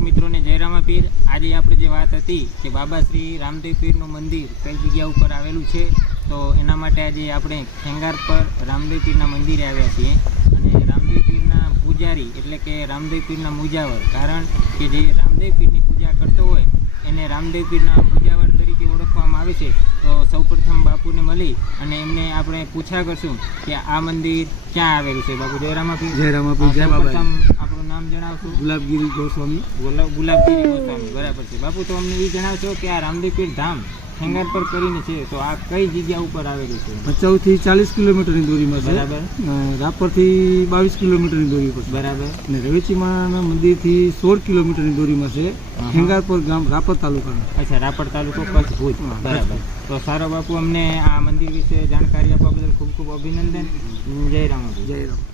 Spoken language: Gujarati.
મિત્રોને જય રામાપીર। આજે આપણે જે વાત હતી કે બાબા શ્રી રામદેવ પીરનું મંદિર કઈ જગ્યા ઉપર આવેલું છે, તો એના માટે આજે આપણે ખેંગાર પર રામદેવ પીરના મંદિરે આવ્યા છીએ। અને રામદેવ પીરના પૂજારી એટલે કે રામદેવ પીરના મુજાવર, કારણ કે જે રામદેવ પીરની પૂજા કરતો હોય એને રામદેવ પીરના મુજાવર તરીકે ઓળખવામાં આવે છે। તો સૌપ્રથમ બાપુને મળી અને એમને આપણે પૂછા કરશું કે આ મંદિર ક્યાં આવેલું છે। બાપુ જય રામાપીર। જય રામાપીર, જય બાબા। પ્રથમ આપણું નામ જણાવશો? ગુલાબગીરી ગોસ્વામી। ગુલાબગીરી ગોસ્વામી, બરાબર છે। બાપુ, તો અમને એ જણાવશો કે આ રામદેવ પીર ધામ ખેંગાર પર કરીને છે, તો આ કઈ જગ્યા ઉપર આવેલું છે? ભચાઉ થી 40 કિલોમીટરની દૂરીમાં છે, બરાબર। રાપર થી 22 કિલોમીટરની દૂરી પર, બરાબર। અને રવેચીમાના મંદિર થી 16 કિલોમીટરની દૂરીમાં છે, ખેંગારપુર ગામ, રાપર તાલુકાનું। અચ્છા, રાપર તાલુકો, કચ્છ, ભુજ, બરાબર। તો સારો બાપુ, અમને આ મંદિર વિશે જાણકારી આપવા બદલ ખૂબ ખૂબ અભિનંદન। જય રામાપીર। જય રામ।